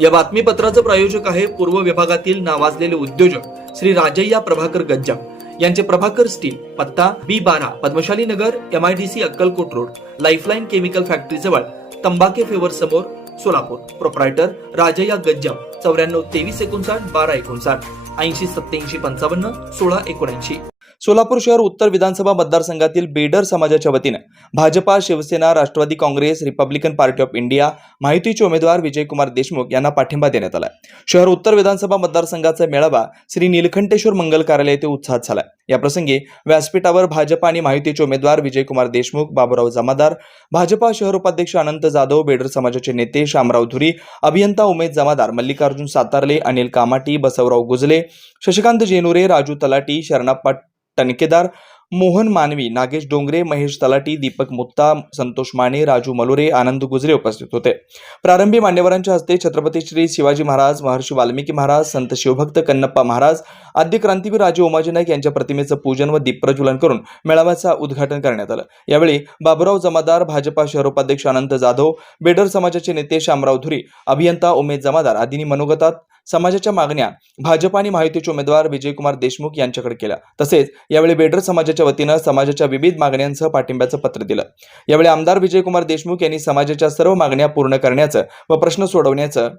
या बातमीपत्राचं प्रायोजक आहे पूर्व विभागातील नावाजलेले उद्योजक श्री राजय्या प्रभाकर गज्जाम यांचे प्रभाकर स्टील, पत्ता B12 पद्मशाली नगर, MIDC Akkalkot road, lifeline chemical factory जवळ, तंबाके फेवर समोर, सोलापूर. प्रोप्रायटर राजय्या गज्जाम 94 23 59 12 59 80 87 55 16 79. सोलापूर शहर उत्तर विधानसभा मतदारसंघातील बेडर समाजाच्या वतीने Bhajpa, Shivsena, Rashtrawadi Congress, Republican Party of India, माहितीचे उमेदवार विजयकुमार देशमुख यांना पाठिंबा देण्यात आला. शहर उत्तर विधानसभा मतदारसंघाचा मेळावा श्री नीलकंठेश्वर मंगल कार्यालय येथे उत्साहात झाला. या प्रसंगी व्यासपीठावर भाजपा आणि माहितीचे उमेदवार विजयकुमार देशमुख, बाबूराव जमादार, भाजपा शहर उपाध्यक्ष अनंत जाधव, बेडर समाजाचे नेते शामराव धुरी, अभियंता उमेद जमादार, मल्लिकार्जुन सातारले, अनिल कामाटी, बसवराव गुजले, शशिकांत जेनुरे, राजू तलाटी, शरणप्पा टणकेदार, मोहन मानवी, नागेश डोंगरे, महेश तलाटी, दीपक मुत्ता, संतोष माने, राजू मलुरे, आनंद गुजरे उपस्थित होते. प्रारंभी मान्यवरांच्या हस्ते छत्रपती श्री शिवाजी महाराज, महर्षी वाल्मिकी महाराज, संत शिवभक्त कन्नप्पा महाराज, आद्य क्रांतीवीर राजे उमाजी नाईक यांच्या प्रतिमेचं पूजन व दीपप्रज्वलन करून मेळाव्याचं उद्घाटन करण्यात आलं. यावेळी बाबूराव जमादार, भाजपा शहर उपाध्यक्ष अनंत जाधव, बेडर समाजाचे नेते शामराव धुरी, अभियंता उमेद जमादार आदींनी मनोगतात समाजाच्या मागण्या भाजपा आणि माहितीचे उमेदवार विजयकुमार देशमुख यांच्याकडे केल्या. तसेच यावेळी बेडर समाजाच्या वतीनं समाजाच्या विविध मागण्यांसह पाठिंब्याचं पत्र दिलं. यावेळी आमदार विजयकुमार देशमुख यांनी समाजाच्या सर्व मागण्या पूर्ण करण्याचं व प्रश्न सोडवण्याचं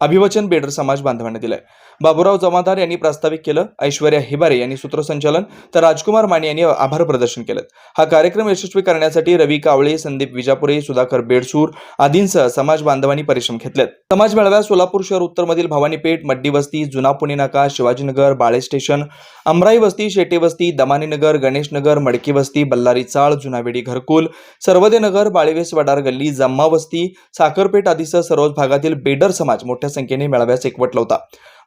अभिवचन बेडर समाज बांधवांना दिलंय. बाबूराव जमादार यांनी प्रास्ताविक केलं. ऐश्वर्या हिबारे यांनी सूत्रसंचालन तर राजकुमार माने यांनी आभार प्रदर्शन केलं. हा कार्यक्रम यशस्वी करण्यासाठी रवी कावळे, संदीप विजापुरे, सुधाकर बेडसूर आदींसह समाज बांधवांनी परिश्रम घेतलेत. समाज मेळाव्यात सोलापूर शहर उत्तर मधील भवानीपेठ, मड्डी वस्ती, जुना पुणे नाका, शिवाजीनगर, बाळे स्टेशन, अमराई वस्ती, शेटे वस्ती, दमानी नगर, गणेश नगर, मडकी वस्ती, बल्लारी चाळ, जुनावेडी घरकुल, सर्वदे नगर, बाळेवेस वडार गल्ली, जम्मा वस्ती, साखरपेठ आदीसह सर्वच भागातील बेडर समाज मोठ्या संख्येने मेळाव्यास एकवटला होता.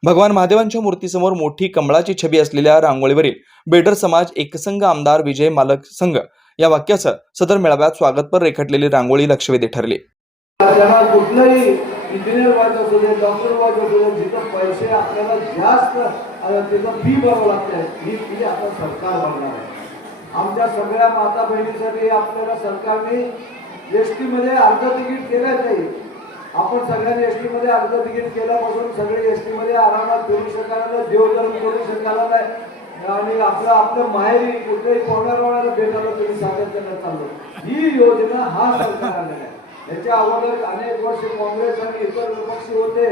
भगवान महादेवांच्या मूर्तीसमोर मोठी कमळाची छबी असलेल्या रांगोळीवरील बेडर समाज एकसंघ आमदार विजय मालक संघ या वाक्यासह सदर मेळाव्यात स्वागतपर रेखाटलेली रांगोळी लक्षवेधी ठरली. कुठलाही इंजिनियर व्हायचं असू दे, डॉक्टर व्हायचं असू दे, जिथं पैसे आपल्याला जास्त त्याचं फी भरावं लागते, ही फी आता सरकार भरणार आहे. आमच्या सगळ्या माता बहिणीसाठी आपल्याला सरकारने एसटी मध्ये अर्ध तिकीट केलं नाही. आपण सगळ्यांनी एसटी मध्ये अर्ध तिकीट केल्यापासून सगळे एसटी मध्ये आरामात फिरू शकायला, देवधर्म करू शकायला नाही आणि आपलं माहेरी कुठेही कोणाला भेटायला तुम्ही सातत्यानं चाललो. ही योजना हा सरकार आलेला आहे. याच्या अगोदर अनेक वर्ष काँग्रेस आणि इतर विपक्ष होते,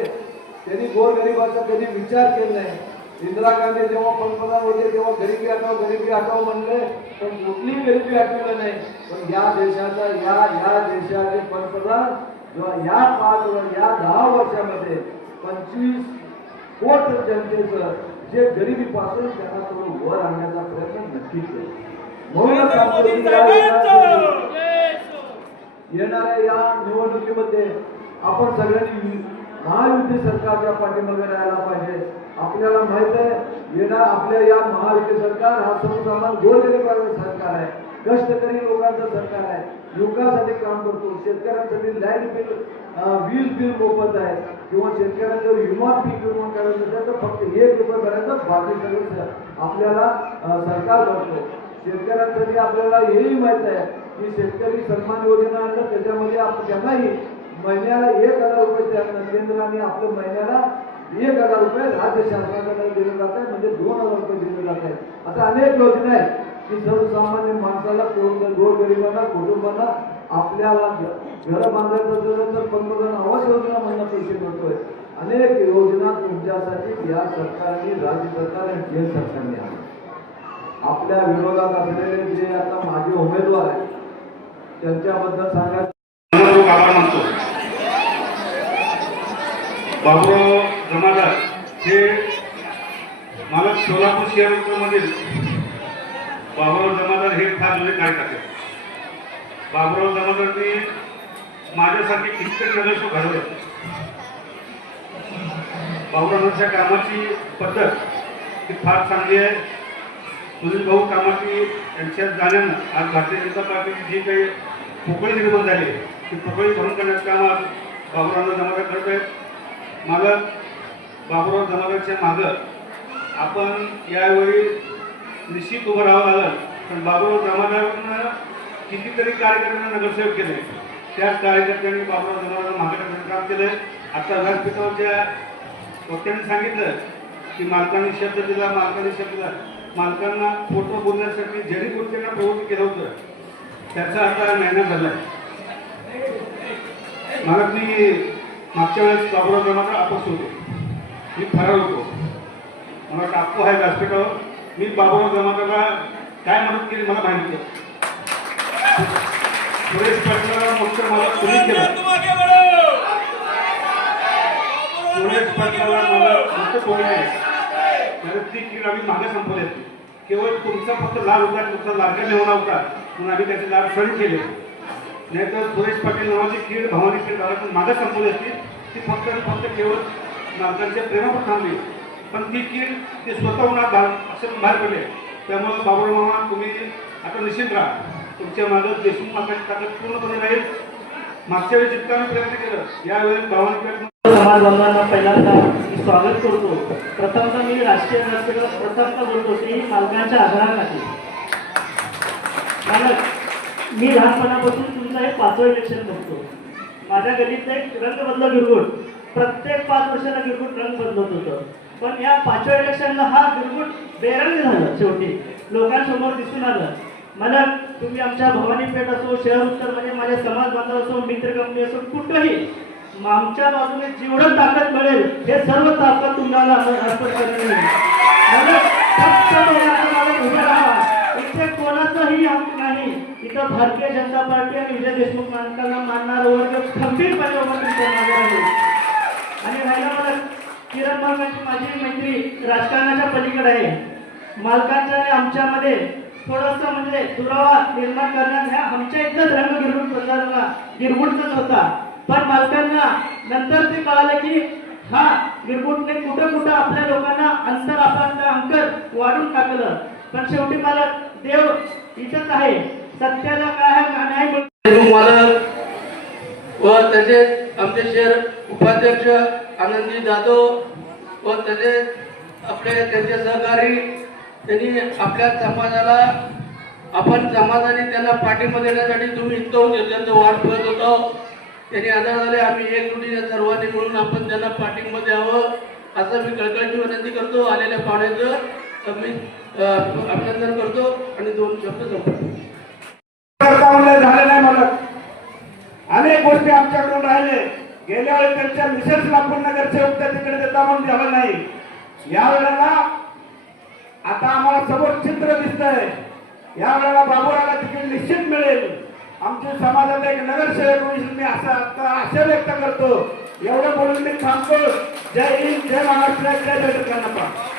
त्यांनी गोरगरिबाचा कधी विचार केला नाही. इंदिरा गांधी जेव्हा पंतप्रधान होते तेव्हा गरिबी हटाव म्हणले, पण कुठली गरिबी हटवलं नाही. पण या देशाचे पंतप्रधान या 10 वर्षामध्ये 25 कोटी जनतेचं जे गरिबीपासून त्यांना थोडं वर आणण्याचा प्रयत्न नक्की केला. म्हणूनच येणाऱ्या या निवडणुकीमध्ये आपण सगळ्यांनी महायुती सरकारच्या पाठीमागे राहायला पाहिजे. आपल्याला माहित आहे आपल्या या महायुती सरकार हा सर्वसामान्य गोरगरिबांचं सरकार आहे, कष्टकरी लोकांचं सरकार आहे, युवकांसाठी काम करतो, शेतकऱ्यांसाठी लाईट बिल, वीज बिल मोफत आहे किंवा शेतकऱ्यांचं विमा पीक विमा करायचं असेल तर फक्त 1 रुपये भरायचं, बाकी सगळं आपल्याला सरकार करतो. शेतकऱ्यांसाठी आपल्याला हेही माहित आहे की शेतकरी सन्मान योजना आणलं, त्याच्यामध्ये आपण त्यांनाही महिन्याला 1,000 रुपये केंद्राने आपल्या महिन्याला 1,000 रुपये राज्य शासनाकडे दिले जात आहे, म्हणजे 2,000 रुपये दिले जात आहे. आता अनेक योजना आहेत की सर्वसामान्य माणसाला, गोरगरिबांना, कुटुंबांना आपल्याला घर बांधायचं असेल तर पंतप्रधान आवास योजना म्हणून पैसे मिळतोय. अनेक योजना तुमच्यासाठी या सरकारने, राज्य सरकार आणि केंद्र सरकारने आणल्या. आपल्या विरोधात असलेले जे आता माझे उमेदवार आहेत त्यांच्याबद्दल सांगायचं बाबूराव जमादार हे मला सोलापूर शहरामधील बाबूराव जमादार हे फार जुने कार्यकर्ते. बाबूराव जमादारनी माझ्यासाठी कितीतरी नगरसेवक घडवले. बाबूरावांच्या कामाची पद्धत ही फार चांगली आहे. सुनील भाऊ कामाची यांच्या जाण्यानं आज भारतीय जनता पार्टीची जी काही पोकळी निर्माण झाली ती पोकळी भरून करण्याचं काम आज बाबूराव जमादार करत आहेत. मालक बाबूराव जमादारच्या मागं आपण यावेळी निश्चित उभं राहावं लागलं. पण बाबूराव जमादारनं कितीतरी कार्यकर्त्यांना नगरसेवक केले, त्याच कार्यकर्त्यांनी बाबूराव जमादार मागे टाकण्याचं काम केलं. आता व्यासपीठावरच्या वक्त्यांनी सांगितलं की मालकांनी शब्द दिला, मालकांना फोटो बोलण्यासाठी ज्यांनी गोष्टींना प्रवृत्त केलं होतं त्याचा आता महिना झाला आहे. मला मी मागच्या वेळेस बाबुराव जमादार अपक्ष होतो, मी फरार होतो. मला टाकतो आहे व्यासपीठावर. मी बाबुराव जमादारला काय मदत केली मला माहिती आहे. सुरेश पाटलाला मग मला तुम्ही केलं, सुरेश पाटलाला मला फक्त बोलले ती कीड आम्ही मागे संपवली असती. केवळ तुमचा फक्त लाभ होता, तुमचा लाडका मेहना होता म्हणून आम्ही त्याचे लाभ सण केले. नाहीतर सुरेश पाटील नावाची कीड भवानी कीड मागे संपवली असती. ती फक्त आणि फक्त केवळ मालकांच्या प्रेमावर थांबली, पण ती कीड ती स्वतःहून असं बाहेर पडले. त्यामुळे बाबुराव मामा तुम्ही आता निश्चित राहा, तुमच्या मागं देशमुख मालकाची ताकद पूर्णपणे राहील. मागच्या वेळी जितकं आम्ही प्रयत्न केलं यावेळी भवानी कीड समाज बांधवांना पहिल्यांदा मी स्वागत करतो. प्रथमतः मी राष्ट्रीय व्यासपीठावर प्रथमतः बोलतो की मालकांच्या आधारासाठी. मालक, मी लहानपणापासून तुमचं हे 5वं इलेक्शन बघतो. माझ्या गल्लीत एक रंग बदल गिरगुट, प्रत्येक 5 वर्षाला गिरगुट रंग बदलत होतं. पण या 5व्या इलेक्शनला हा गिरगुट बेरंग झालं. शेवटी लोकांसमोर दिसून आलं. मला तुम्ही आमच्या भवानी पेठ असो, शहर उत्तर म्हणजे माझे समाज बांधव असो, मित्र कंपनी असो, कुठंही आमच्या बाजूने जेवढं ताकद मिळेल हे सर्व ताकद तुम्हाला अर्पण करणे. मला फक्त मला उभे राहा. इथे कोणाचाही हक्क नाही. इथं भारतीय जनता पार्टी आणि विजय देशमुख मालकांना मानणारा वर्ग खंबीरपणे उभा तुमच्या मागे आहे. आणि राहिला मला किरण मालकांची माझी मैत्री राजकारणाच्या पलीकडे आहे. मालकांच्या आणि आमच्यामध्ये थोडंसं म्हणजे दुरावा निर्माण करण्यात ह्या आमच्या इथंच रंग गिरगुटचाच होता. पण मालकांना नंतर ते कळालं की हा गिरगुटने कुठं कुठं आपल्या लोकांना अंकर वाढून टाकलं. पण शेवटी मला देव इथंच आहे. सत्याला काय नाही मालक व त्याचे आमचे शहर उपाध्यक्ष आनंदजी जाधव व त्याचे त्यांचे सहकारी त्यांनी आपल्या समाजाला आपण समाजाने त्यांना पाठिंबा देण्यासाठी तुम्ही इतकं होते त्यांचं वाट बघत होतो. त्यांनी आधार झाले. आम्ही एकजुटीने सर्वांनी म्हणून आपण त्यांना पाठिंबा द्यावं असं मी कळकळीची विनंती करतो. आलेल्या पाहुण्याचं मी अभिनंदन करतो आणि 2 शब्द संपतो. झाले नाही मला अनेक गोष्टी आमच्याकडून राहिले. गेल्या वेळी त्यांच्या मिसेसला पूर्ण नगरसेवक तिकडे देता म्हणून झालं नाही. यावेळेला आता आम्हाला समोर चित्र दिसतंय. यावेळेला बाबुराला तिकीट निश्चित मिळेल. आमच्या समाजात एक नगरसेवक होईल मी असं आता आशा व्यक्त करतो. एवढं बोलून मी थांबतो. जय हिंद, जय महाराष्ट्र, जय जगन्नाथ.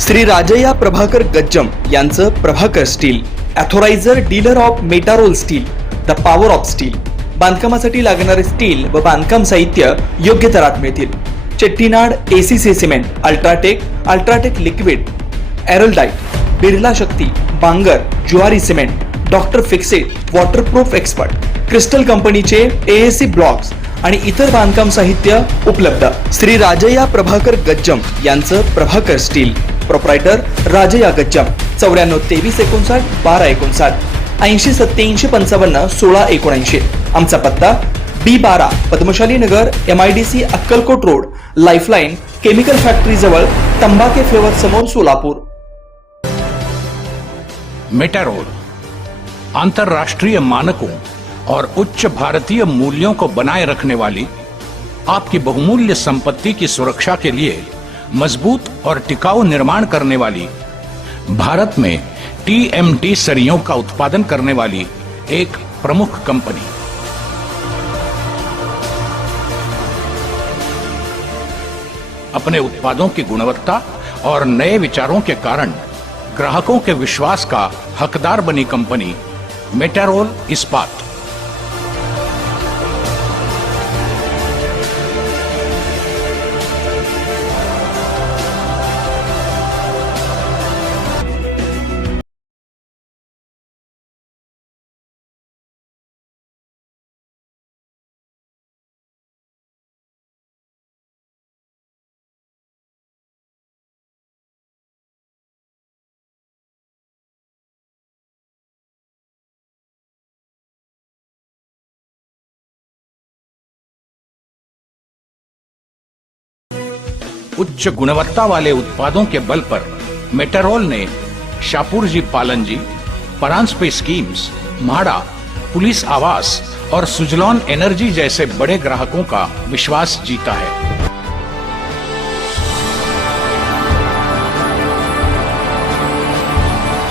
श्री राजय्या प्रभाकर गज्जम यांचं Prabhakar steel, authorised dealer of Metarol steel, the power of steel. बांधकामासाठी लागणारे स्टील व बांधकाम साहित्य योग्य दरात मिळतील. Chettinad ACC cement, UltraTech liquid, Araldite, Birla Shakti, Bangar, Zuari cement, doctor Fixit, waterproof expert, Crystal कंपनीचे AAC ब्लॉक्स आणि इतर बांधकाम साहित्य उपलब्ध. श्री राजय्या प्रभाकर गज्जम यांचं प्रभाकर स्टील. प्रोप्रायटर राजय्या गज्जम. 94 23 59 12 59 80 87 55 16 79. आमचा पत्ता B12 पद्मशाली नगर, MIDC Akkalkot road, lifeline chemical factory जवळ, तंबाके फ्लेवर समोर, सोलापूर. मेटारोल अंतर्राष्ट्रीय मानकों और उच्च भारतीय मूल्यों को बनाए रखने वाली आपकी बहुमूल्य संपत्ति की सुरक्षा के लिए मजबूत और टिकाऊ निर्माण करने वाली, भारत में TMT सरियों का उत्पादन करने वाली एक प्रमुख कंपनी। अपने उत्पादों की गुणवत्ता और नए विचारों के कारण ग्राहकों के विश्वास का हकदार बनी कंपनी मेटारोल इस्पात। उच्च गुणवत्ता वाले उत्पादों के बल पर मेटारोल ने शापूर जी पालन जी, परांजपे स्कीम्स, म्हाडा, पुलिस आवास और सुजलॉन एनर्जी जैसे बड़े ग्राहकों का विश्वास जीता है।